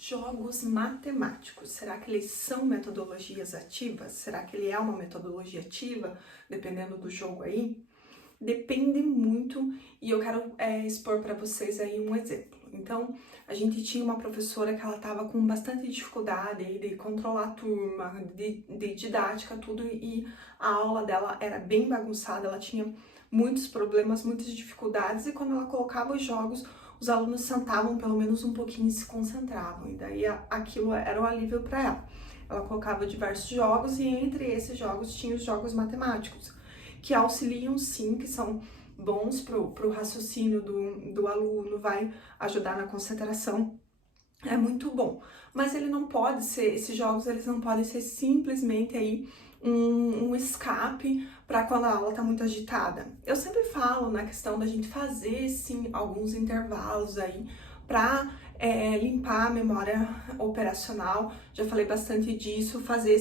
Jogos matemáticos, será que eles são metodologias ativas? Será que ele é uma metodologia ativa, dependendo do jogo aí? Depende muito e eu quero expor para vocês aí um exemplo. Então, a gente tinha uma professora que ela estava com bastante dificuldade aí de controlar a turma, de didática, tudo, e a aula dela era bem bagunçada, ela tinha muitos problemas, muitas dificuldades, e quando ela colocava os jogos, os alunos sentavam pelo menos um pouquinho e se concentravam, e daí aquilo era um alívio para ela. Ela colocava diversos jogos e entre esses jogos tinha os jogos matemáticos, que auxiliam sim, que são bons pro raciocínio do aluno, vai ajudar na concentração, é muito bom. Mas ele não pode ser, esses jogos eles não podem ser simplesmente aí um escape para quando a aula está muito agitada. Eu sempre falo na questão da gente fazer sim alguns intervalos aí para limpar a memória operacional. Já falei bastante disso, fazer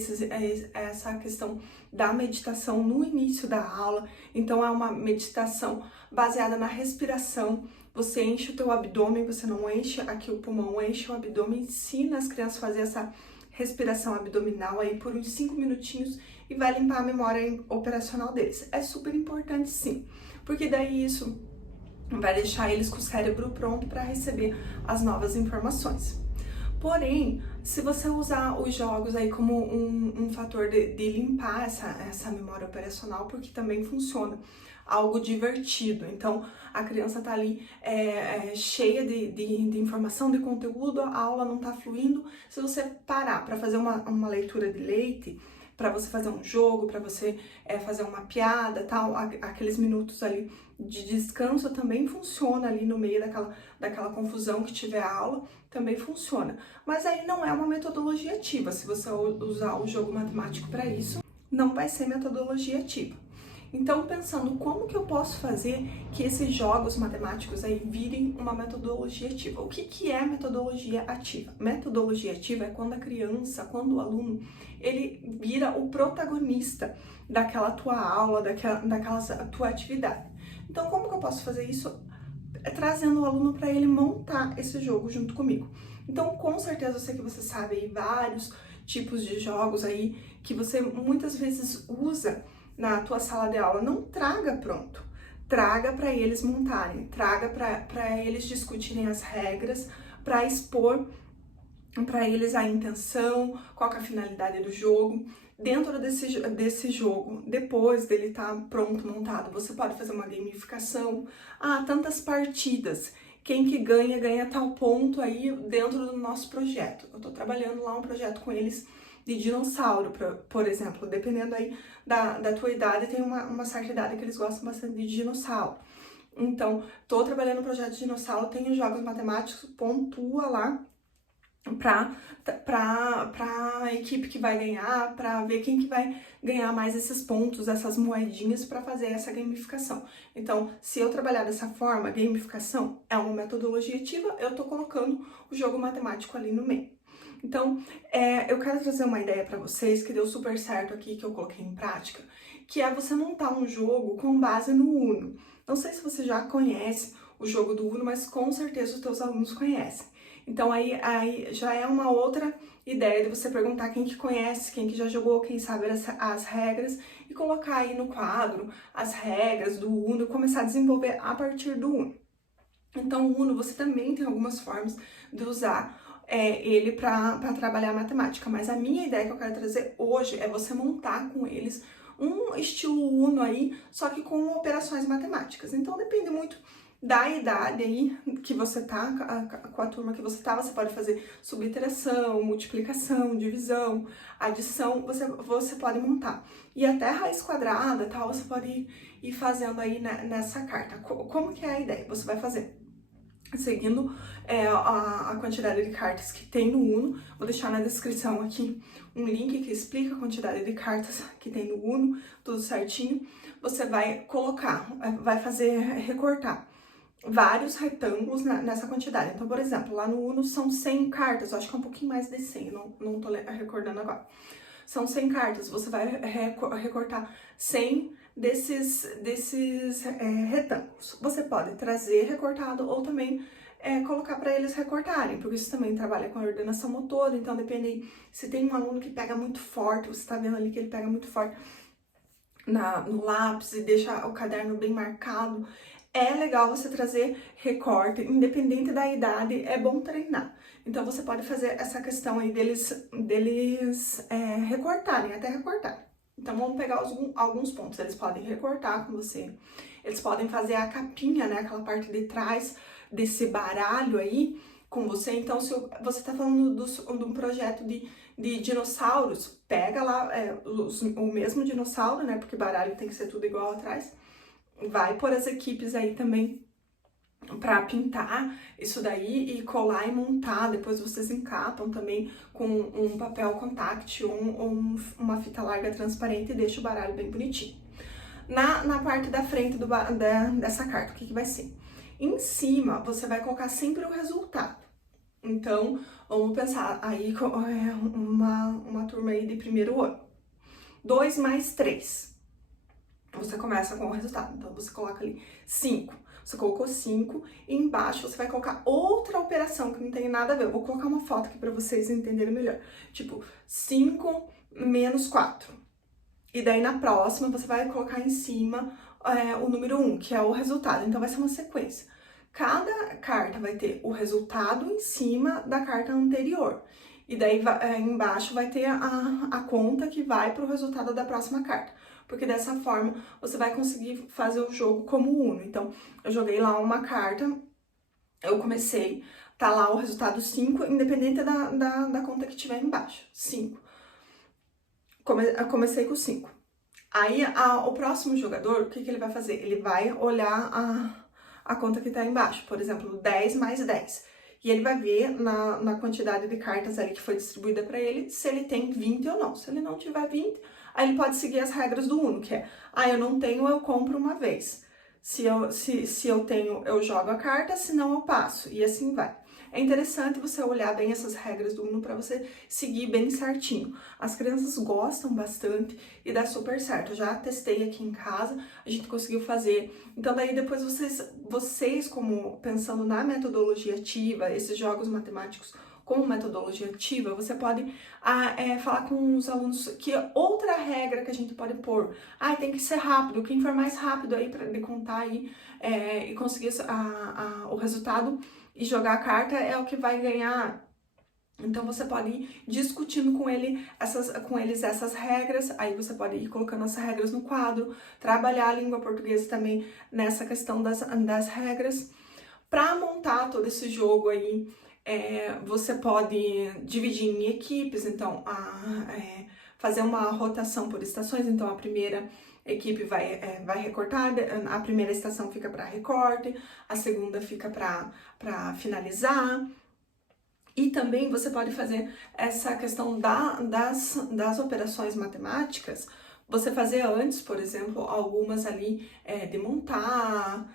essa questão da meditação no início da aula. Então é uma meditação baseada na respiração. Você enche o teu abdômen, você não enche aqui o pulmão, enche o abdômen, ensina as crianças a fazer essa respiração abdominal aí por uns 5 minutinhos e vai limpar a memória operacional deles. É super importante sim, porque daí isso vai deixar eles com o cérebro pronto para receber as novas informações. Porém, se você usar os jogos aí como um fator de limpar essa memória operacional, porque também funciona, algo divertido. Então, a criança tá ali cheia de informação, de conteúdo, a aula não tá fluindo. Se você parar para fazer uma leitura de leite, para você fazer um jogo, para você fazer uma piada, tal, aqueles minutos ali de descanso também funciona ali no meio daquela confusão que tiver a aula, também funciona. Mas aí não é uma metodologia ativa. Se você usar o jogo matemático para isso, não vai ser metodologia ativa. Então, pensando como que eu posso fazer que esses jogos matemáticos aí virem uma metodologia ativa. O que é metodologia ativa? Metodologia ativa é quando a criança, quando o aluno, ele vira o protagonista daquela tua aula, daquela tua atividade. Então, como que eu posso fazer isso? Trazendo o aluno para ele montar esse jogo junto comigo. Então, com certeza, eu sei que você sabe aí vários tipos de jogos aí que você muitas vezes usa na tua sala de aula. Não traga pronto, traga para eles montarem, traga para eles discutirem as regras, para expor para eles a intenção, qual que é a finalidade do jogo. Dentro desse jogo, depois dele estar pronto, montado, você pode fazer uma gamificação. Tantas partidas, quem que ganha, ganha tal ponto aí dentro do nosso projeto. Eu tô trabalhando lá um projeto com eles de dinossauro, por exemplo, dependendo aí da tua idade, tem uma certa idade que eles gostam bastante de dinossauro. Então, tô trabalhando no projeto de dinossauro, tem os jogos matemáticos, pontua lá para a equipe que vai ganhar, para ver quem que vai ganhar mais esses pontos, essas moedinhas para fazer essa gamificação. Então, se eu trabalhar dessa forma, gamificação é uma metodologia ativa, eu tô colocando o jogo matemático ali no meio. Então, eu quero trazer uma ideia para vocês que deu super certo aqui, que eu coloquei em prática, que é você montar um jogo com base no Uno. Não sei se você já conhece o jogo do Uno, mas com certeza os teus alunos conhecem. Então aí já é uma outra ideia de você perguntar quem que conhece, quem que já jogou, quem sabe as regras e colocar aí no quadro as regras do Uno e começar a desenvolver a partir do Uno. Então o Uno você também tem algumas formas de usar ele para trabalhar a matemática, mas a minha ideia que eu quero trazer hoje é você montar com eles um estilo Uno aí, só que com operações matemáticas. Então depende muito da idade aí que você tá, com a turma que você tá, você pode fazer subtração, multiplicação, divisão, adição, você pode montar. E até raiz quadrada, tal, você pode ir fazendo aí nessa carta. Como que é a ideia? Você vai fazer seguindo a quantidade de cartas que tem no Uno. Vou deixar na descrição aqui um link que explica a quantidade de cartas que tem no Uno, tudo certinho. Você vai colocar, vai recortar vários retângulos nessa quantidade. Então, por exemplo, lá no Uno são 100 cartas, eu acho que é um pouquinho mais de 100, não tô recordando agora. São 100 cartas, você vai recortar 100 desses retângulos. Você pode trazer recortado ou também colocar para eles recortarem, porque isso também trabalha com a coordenação motora, então depende, se tem um aluno que pega muito forte, você tá vendo ali que ele pega muito forte no lápis e deixa o caderno bem marcado, é legal você trazer recorte, independente da idade, é bom treinar. Então você pode fazer essa questão aí deles recortarem, até recortar. Então vamos pegar alguns pontos, eles podem recortar com você, eles podem fazer a capinha, né, aquela parte de trás desse baralho aí com você. Então se você tá falando de um projeto de dinossauros, pega lá o mesmo dinossauro, né, porque baralho tem que ser tudo igual atrás, vai pôr as equipes aí também para pintar isso daí e colar e montar. Depois vocês encapam também com um papel contact ou uma fita larga transparente e deixa o baralho bem bonitinho. Na parte da frente dessa carta, o que vai ser? Em cima, você vai colocar sempre o resultado. Então, vamos pensar aí uma turma aí de primeiro ano. 2 mais 3. Você começa com o resultado. Então, você coloca ali 5. Você colocou 5. E embaixo, você vai colocar outra operação que não tem nada a ver. Eu vou colocar uma foto aqui para vocês entenderem melhor. Tipo, 5 menos 4. E daí, na próxima, você vai colocar em cima o número 1, que é o resultado. Então, vai ser uma sequência. Cada carta vai ter o resultado em cima da carta anterior. E daí, embaixo vai ter a conta que vai para o resultado da próxima carta. Porque dessa forma, você vai conseguir fazer o jogo como Uno. Então, eu joguei lá uma carta, eu comecei, tá lá o resultado 5, independente da conta que tiver embaixo. 5. Comecei com 5. Aí, o próximo jogador, o que ele vai fazer? Ele vai olhar a conta que tá embaixo, por exemplo, 10 mais 10. E ele vai ver na quantidade de cartas ali que foi distribuída para ele, se ele tem 20 ou não. Se ele não tiver 20, aí ele pode seguir as regras do Uno, que é, eu não tenho, eu compro uma vez. Se eu tenho, eu jogo a carta, se não, eu passo. E assim vai. É interessante você olhar bem essas regras do Uno para você seguir bem certinho. As crianças gostam bastante e dá super certo. Eu já testei aqui em casa, a gente conseguiu fazer. Então daí depois vocês como pensando na metodologia ativa, esses jogos matemáticos com metodologia ativa, você pode falar com os alunos que outra regra que a gente pode pôr. Tem que ser rápido, quem for mais rápido aí de contar aí e conseguir o resultado e jogar a carta é o que vai ganhar. Então você pode ir discutindo com eles essas regras, aí você pode ir colocando essas regras no quadro, trabalhar a língua portuguesa também nessa questão das regras. Para montar todo esse jogo aí, você pode dividir em equipes, então fazer uma rotação por estações, então a primeira equipe vai recortar, a primeira estação fica para recorte, a segunda fica para finalizar. E também você pode fazer essa questão das operações matemáticas, você fazer antes, por exemplo, algumas ali de montar,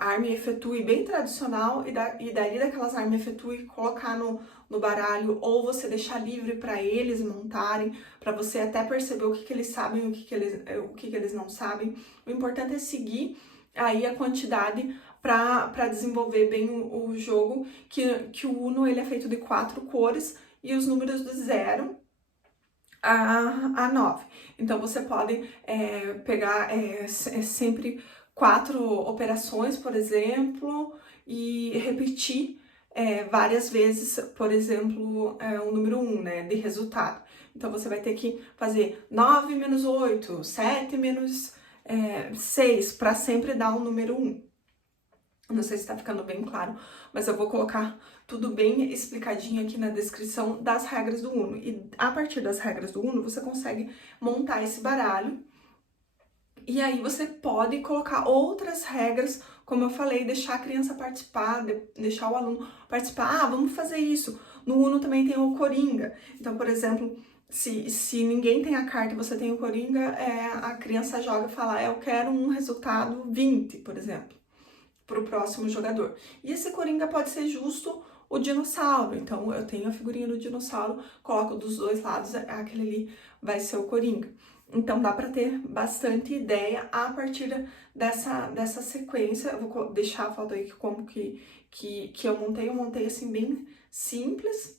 arme e efetue bem tradicional, e daí daquelas arme e efetue colocar no baralho, ou você deixar livre para eles montarem, para você até perceber o que eles sabem, o que eles não sabem. O importante é seguir aí a quantidade para desenvolver bem o jogo, que o Uno ele é feito de 4 cores e os números do 0 a 9. Então você pode pegar sempre 4 operações, por exemplo, e repetir várias vezes, por exemplo, o número 1, né, de resultado. Então você vai ter que fazer 9 menos 8, 7 menos 6, para sempre dar o número 1. Não sei se tá ficando bem claro, mas eu vou colocar tudo bem explicadinho aqui na descrição das regras do Uno. E a partir das regras do Uno, você consegue montar esse baralho. E aí você pode colocar outras regras, como eu falei, deixar a criança participar, deixar o aluno participar. Vamos fazer isso. No Uno também tem o Coringa. Então, por exemplo, se ninguém tem a carta e você tem o Coringa, a criança joga e fala, eu quero um resultado 20, por exemplo, para o próximo jogador. E esse Coringa pode ser justo o dinossauro. Então, eu tenho a figurinha do dinossauro, coloco dos dois lados, aquele ali vai ser o Coringa. Então dá para ter bastante ideia a partir dessa sequência. Eu vou deixar a foto aí como que eu montei assim bem simples.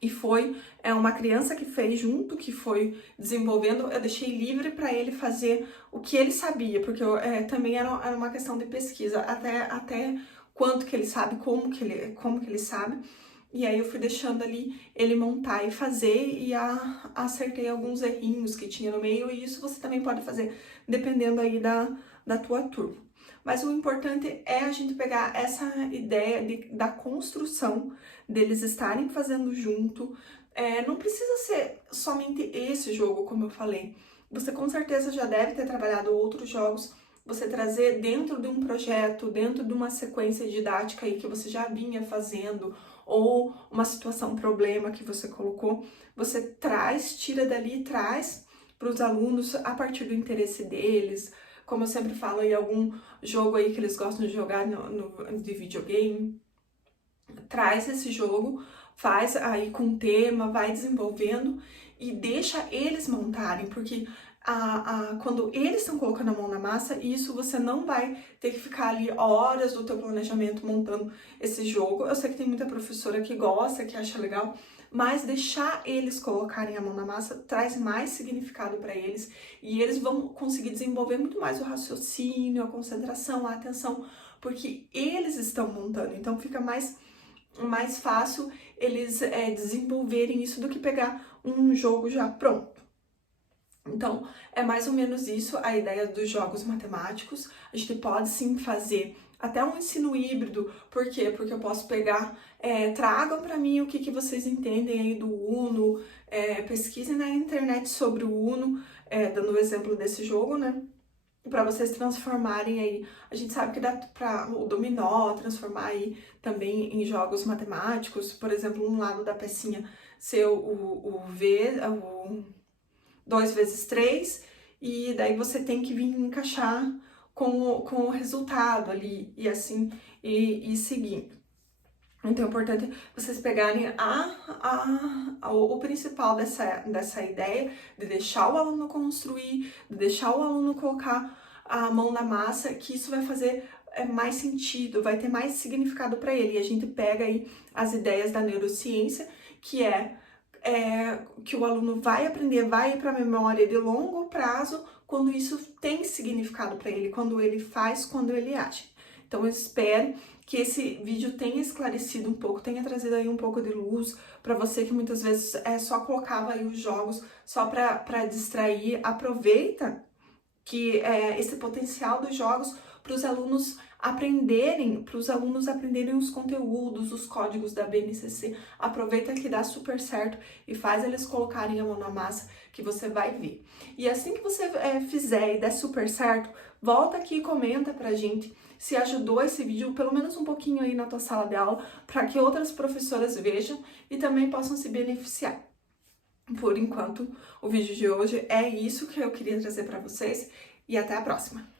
E foi uma criança que fez junto, que foi desenvolvendo, eu deixei livre para ele fazer o que ele sabia, porque também era uma questão de pesquisa, até quanto que ele sabe, como que ele sabe. E aí eu fui deixando ali ele montar e fazer e acertei alguns errinhos que tinha no meio, e isso você também pode fazer dependendo aí da tua turma. Mas o importante é a gente pegar essa ideia da construção, deles estarem fazendo junto. Não precisa ser somente esse jogo, como eu falei. Você com certeza já deve ter trabalhado outros jogos. Você trazer dentro de um projeto, dentro de uma sequência didática aí que você já vinha fazendo, ou uma situação, problema que você colocou, você tira dali e traz para os alunos a partir do interesse deles. Como eu sempre falo, aí algum jogo aí que eles gostam de jogar de videogame, traz esse jogo, faz aí com tema, vai desenvolvendo e deixa eles montarem, porque quando eles estão colocando a mão na massa, isso você não vai ter que ficar ali horas do teu planejamento montando esse jogo. Eu sei que tem muita professora que gosta, que acha legal, mas deixar eles colocarem a mão na massa traz mais significado para eles e eles vão conseguir desenvolver muito mais o raciocínio, a concentração, a atenção, porque eles estão montando, então fica mais fácil eles desenvolverem isso do que pegar um jogo já pronto. Então, é mais ou menos isso a ideia dos jogos matemáticos. A gente pode sim fazer até um ensino híbrido. Por quê? Porque eu posso pegar, tragam para mim o que vocês entendem aí do Uno, pesquisem na internet sobre o Uno, dando o exemplo desse jogo, né? Para vocês transformarem aí. A gente sabe que dá para o dominó transformar aí também em jogos matemáticos. Por exemplo, um lado da pecinha ser o 2 vezes 3, e daí você tem que vir encaixar com o resultado ali, e assim, e seguindo. Então é importante vocês pegarem o principal dessa ideia, de deixar o aluno construir, de deixar o aluno colocar a mão na massa, que isso vai fazer mais sentido, vai ter mais significado para ele. E a gente pega aí as ideias da neurociência, que que o aluno vai aprender, vai ir para a memória de longo prazo, quando isso tem significado para ele, quando ele faz, quando ele age. Então eu espero que esse vídeo tenha esclarecido um pouco, tenha trazido aí um pouco de luz para você que muitas vezes só colocava aí os jogos só para distrair. Aproveita que esse potencial dos jogos para os alunos aprenderem os conteúdos, os códigos da BNCC. Aproveita que dá super certo e faz eles colocarem a mão na massa, que você vai ver. E assim que você fizer e der super certo, volta aqui e comenta pra gente se ajudou esse vídeo, pelo menos um pouquinho aí na tua sala de aula, para que outras professoras vejam e também possam se beneficiar. Por enquanto, o vídeo de hoje é isso que eu queria trazer para vocês e até a próxima!